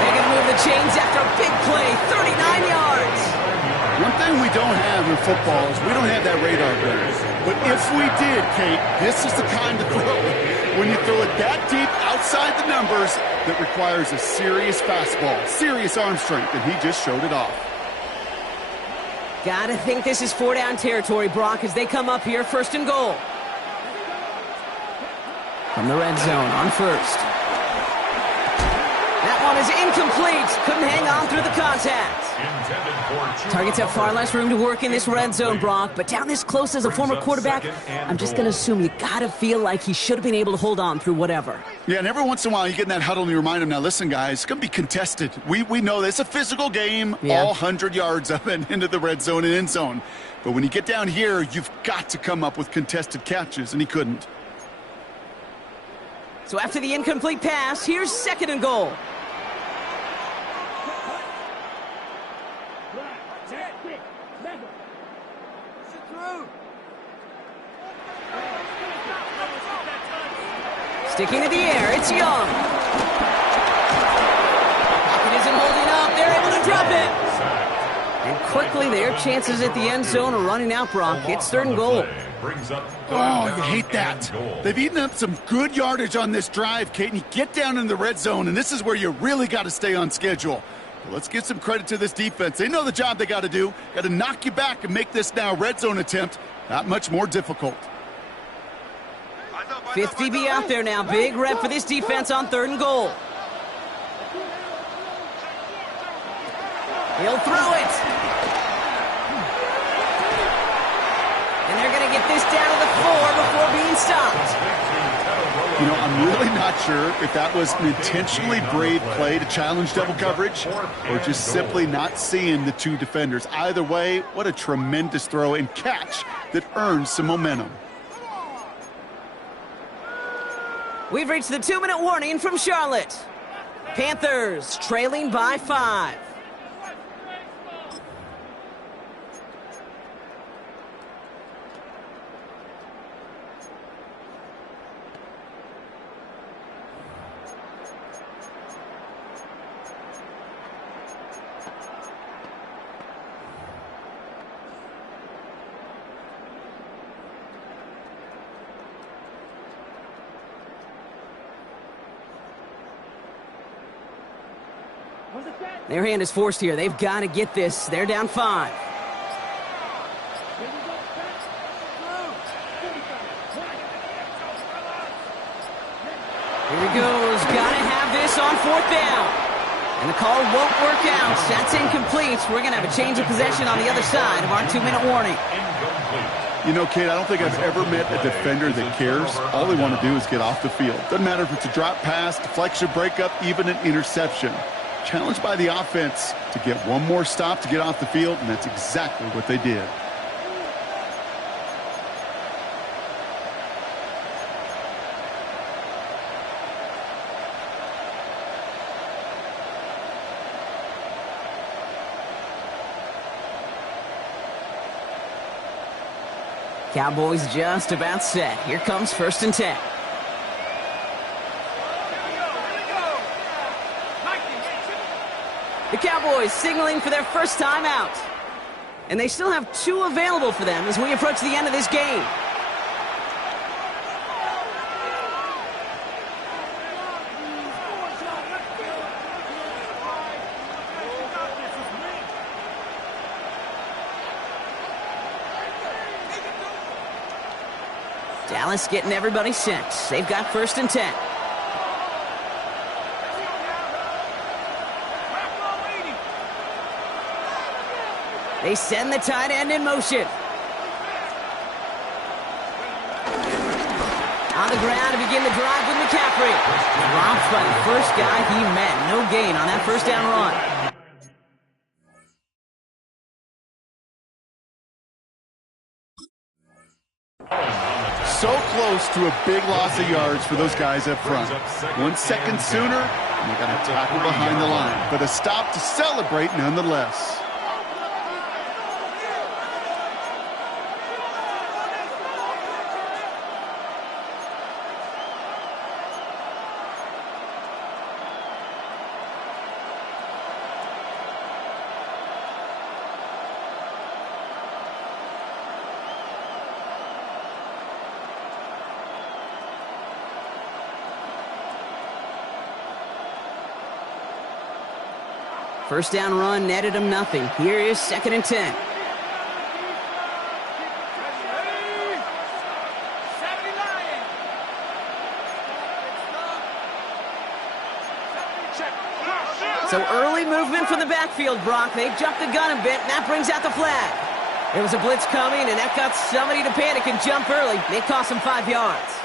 They're going to move the chains after a big play, 39 yards. One thing we don't have in football is we don't have that radar gun. But if we did, Kate, this is the kind of throw. When you throw it that deep outside the numbers, that requires a serious fastball, serious arm strength, and he just showed it off. Gotta think this is 4-down territory, Brock, as they come up here, 1st and goal. From the red zone on 1st. That one is incomplete. Couldn't hang on through the contact. Targets have far less room to work in this red zone, Brock, but down this close as a former quarterback, I'm just going to assume you got to feel like he should have been able to hold on through whatever. Yeah, and every once in a while you get in that huddle and you remind him, now listen, guys, it's going to be contested. We know this. It's a physical game, all 100 yards up and into the red zone and end zone. But when you get down here, you've got to come up with contested catches, and he couldn't. So after the incomplete pass, here's 2nd and goal. Sticking to the air, it's Young. Pocket isn't holding up. They're able to drop it. And quickly, their chances at the end zone are running out, Brock. It's 3rd and goal. Oh, you hate that. They've eaten up some good yardage on this drive, Kate, and you get down in the red zone, and this is where you really got to stay on schedule. But let's give some credit to this defense. They know the job they got to do. Got to knock you back and make this now red zone attempt not much more difficult. 5th DB out there now. Big rep for this defense on 3rd and goal. He'll throw it. And they're going to get this down to the 4 before being stopped. You know, I'm really not sure if that was an intentionally brave play to challenge double coverage or just simply not seeing the two defenders. Either way, what a tremendous throw and catch that earns some momentum. We've reached the 2-minute warning from Charlotte. Panthers trailing by 5. Their hand is forced here. They've got to get this. They're down 5. Here he goes. Got to have this on 4th down. And the call won't work out. That's incomplete. We're going to have a change of possession on the other side of our 2-minute warning. You know, Kate, I don't think I've ever met a defender that cares. All they want to do is get off the field. Doesn't matter if it's a drop pass, deflection, breakup, even an interception. Challenged by the offense to get one more stop to get off the field, and that's exactly what they did. Cowboys just about set. Here comes 1st and 10. The Cowboys signaling for their first time out. And they still have 2 available for them as we approach the end of this game. Dallas getting everybody set. They've got 1st and 10. They send the tight end in motion. On the ground to begin the drive with McCaffrey. Dropped by the first guy he met. No gain on that 1st down run. so close to a big loss of yards for those guys up front. 1 second sooner, and they got a tackle behind the line. But a stop to celebrate nonetheless. First down run netted him nothing. Here is 2nd and 10. So early movement from the backfield, Brock. They've jumped the gun a bit, and that brings out the flag. There was a blitz coming, and that got somebody to panic and jump early. They cost him 5 yards.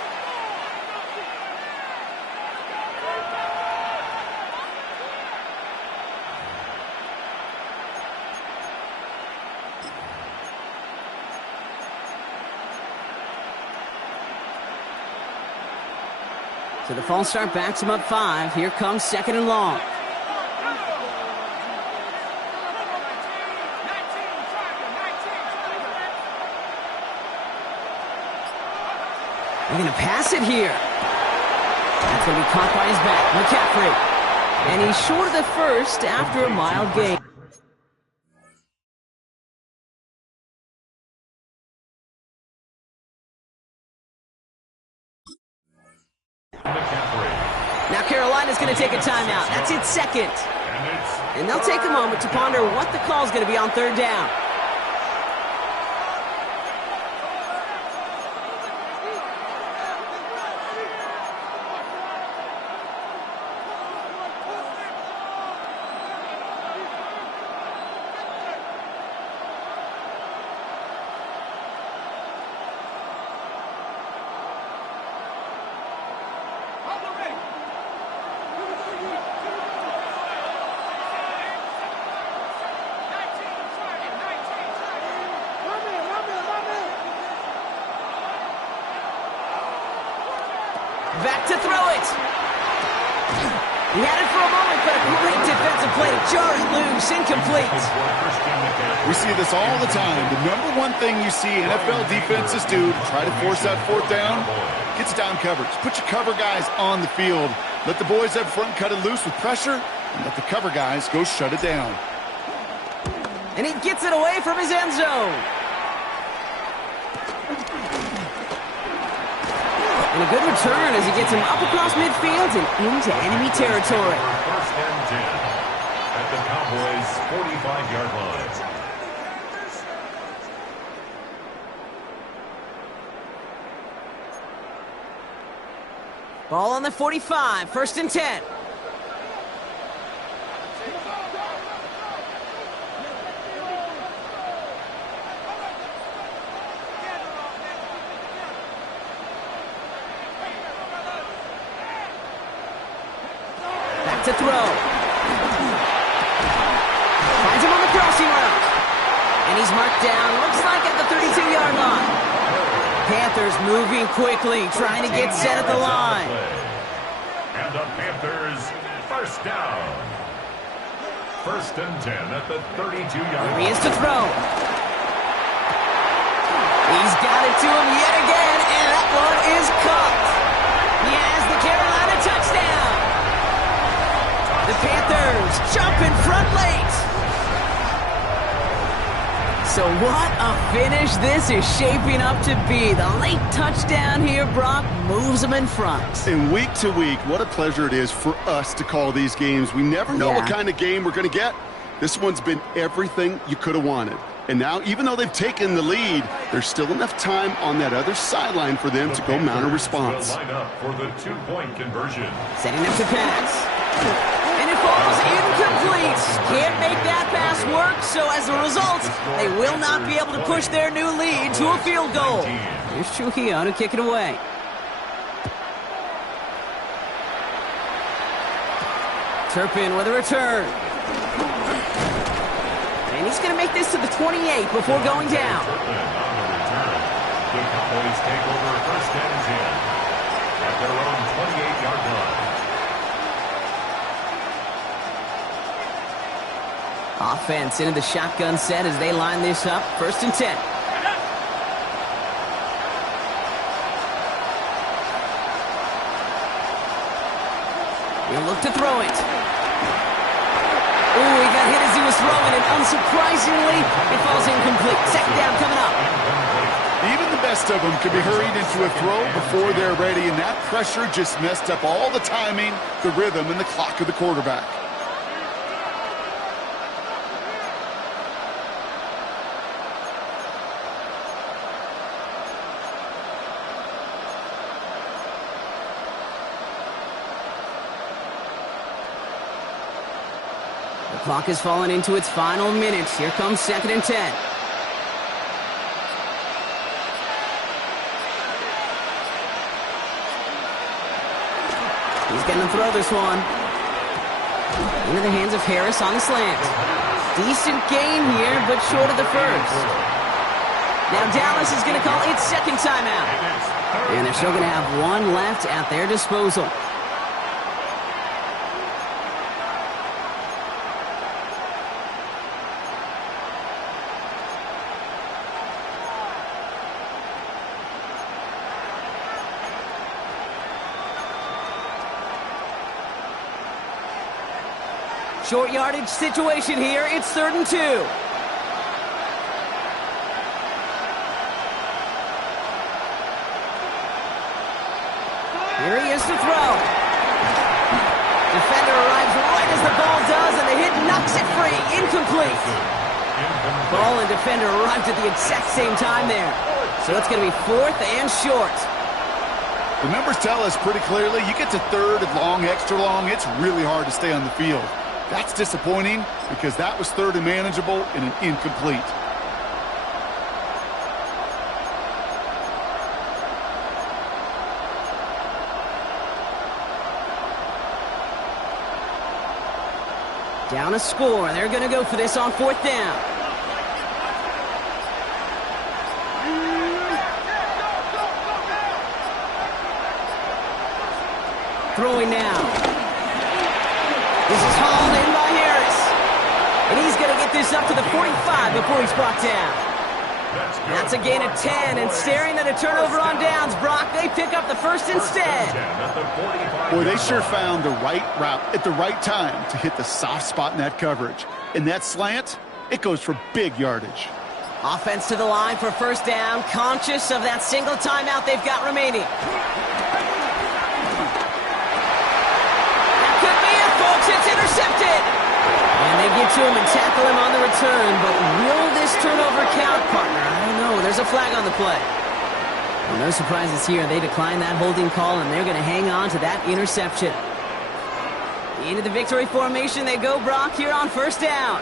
So the false start backs him up 5. Here comes 2nd and long. They're going to pass it here. That's going to be caught by his back, McCaffrey. And he's short of the first after a mild gain. Now Carolina's going to take a timeout. That's its 2nd. And they'll take a moment to ponder what the call's going to be on 3rd down. Back to throw it. He had it for a moment, but a great defensive play to jar it loose, incomplete. We see this all the time. The number one thing you see NFL defenses do to try to force that 4th down, gets down coverage. Put your cover guys on the field. Let the boys up front cut it loose with pressure, and let the cover guys go shut it down. And he gets it away from his end zone. And a good return as he gets him up across midfield and into enemy territory. 1st and 10 at the Cowboys' 45-yard line. Ball on the 45, 1st and 10. To throw. Finds him on the crossing route. And he's marked down, looks like at the 32-yard line. Panthers moving quickly, trying to get set at the line. And the Panthers, 1st down. 1st and 10 at the 32-yard line. Here he is to throw. He's got it to him yet again, and that one is caught. He has the Carolina touchdown. The Panthers jump in front late. So what a finish this is shaping up to be. The late touchdown here, Brock, moves them in front. And week to week, what a pleasure it is for us to call these games. We never know what kind of game we're going to get. This one's been everything you could have wanted. And now, even though they've taken the lead, there's still enough time on that other sideline for them to go mount a response. Line up for the 2-point conversion. Setting up to pass. And it falls incomplete. Can't make that pass work, so as a result, they will not be able to push their new lead to a field goal. Here's Trujillo to kick it away. Turpin with a return. And he's going to make this to the 28 before going down. The Cowboys take over first and 10 at their own 28-yard line. Offense into the shotgun set as they line this up. First and 10. He'll look to throw it. Ooh, he got hit as he was throwing it. Unsurprisingly, it falls incomplete. Second down coming up. Even the best of them could be hurried into a throw before they're ready, and that pressure just messed up all the timing, the rhythm, and the clock of the quarterback. The clock has fallen into its final minutes. Here comes second and 10. He's going to throw this one. Into the hands of Harris on the slant. Decent gain here, but short of the first. Now Dallas is going to call its second timeout. And they're still going to have one left at their disposal. Short yardage situation here. It's 3rd and 2. Here he is to throw. Defender arrives right as the ball does, and the hit knocks it free. Incomplete. Ball and defender arrived at the exact same time there. So it's going to be 4th and short. The numbers tell us pretty clearly, you get to 3rd and long, extra long, it's really hard to stay on the field. That's disappointing because that was 3rd and manageable and an incomplete. Down a score. They're going to go for this on 4th down. Throwing now. This is hauled in by Harris. And he's going to get this up to the 45 before he's brought down. That's a gain of 10, and staring at a turnover on downs, Brock, they pick up the first instead. Boy, they sure found the right route at the right time to hit the soft spot in that coverage. And that slant, it goes for big yardage. Offense to the line for first down, conscious of that single timeout they've got remaining. It's intercepted. And they get to him and tackle him on the return, but will this turnover count, partner? I don't know. There's a flag on the play. Well, no surprises here. They decline that holding call, and they're going to hang on to that interception. Into the victory formation they go, Brock, here on first down.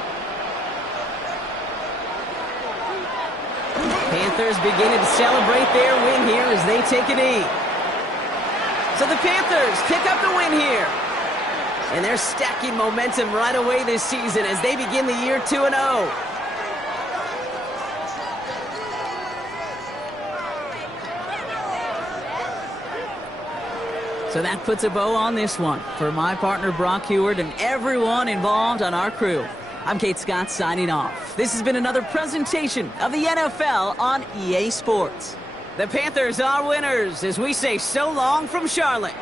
Panthers beginning to celebrate their win here as they take a knee. So the Panthers pick up the win here. And they're stacking momentum right away this season as they begin the year 2-0. So that puts a bow on this one. For my partner Brock Huard and everyone involved on our crew, I'm Kate Scott signing off. This has been another presentation of the NFL on EA Sports. The Panthers are winners as we say so long from Charlotte.